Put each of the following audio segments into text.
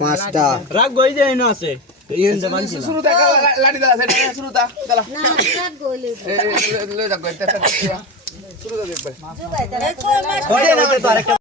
পাঁচটা রাগ গই যায় না আছে ইন জবান ছিল শুরু তা দালা সেটা শুরু তা দালা এই যা গইতে শুরু দা দেখবে ওরে না তো আরেকটা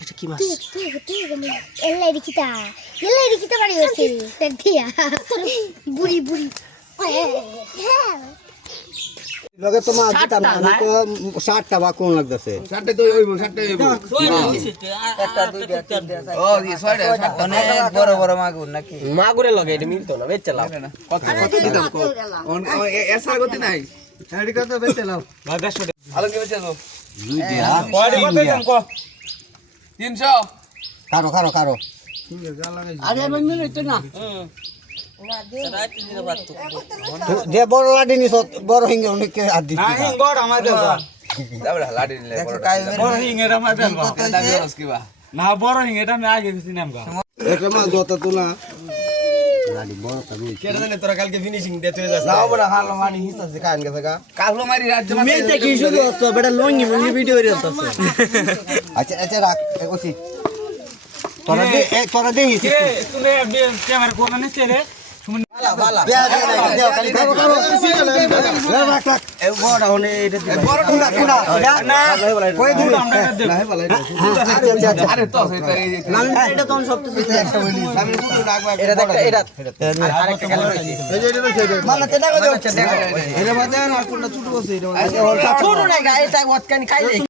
এটা কি মাছ এল্লা এদিকিতা এল্লা এদিকিতা বাড়ি হচ্ছে বুড়ি বুড়ি লগে তো মাছ দিতাম না? আমি তো ষাটটা বা কোন লাগতেছে? ষাটে তো হইব ষাটে হইব। একটা দুইটা তিনটা ও দি ছয়টা অনেক বড় বড় মাগুর নাকি? মাগুরে লগে এটা মিলতো না বেচ চালাও কত কত দিতাম কত অন এর সারা গতি নাই। এডি কত বেচে লাও? আলো কি বেচে দাও দুই দিয়া তিনশো। কারও কারও কারও। আরে আমি না। যে বড় লাডি নিছ বড় হিঙ্গে অনেককে হাত দিচ্ছি। তারপরে লাড়ি নিলে বড় দাবি হরস কিবা না বড় হিং এটা আমি আগে গেছি নামগা একটা মাছ যত তোলা লাডি বড় কাবি কালো মারি রাজ্য মেতে কি শুধু অস্ত বেটা লঙ্গি ভিডিও রে অস্ত আচ্ছা আচ্ছা রাখ তোরা দে তোরা দে হিসি তুমি ক্যামেরা কোন নিচ্ছে রে মানে ছোট না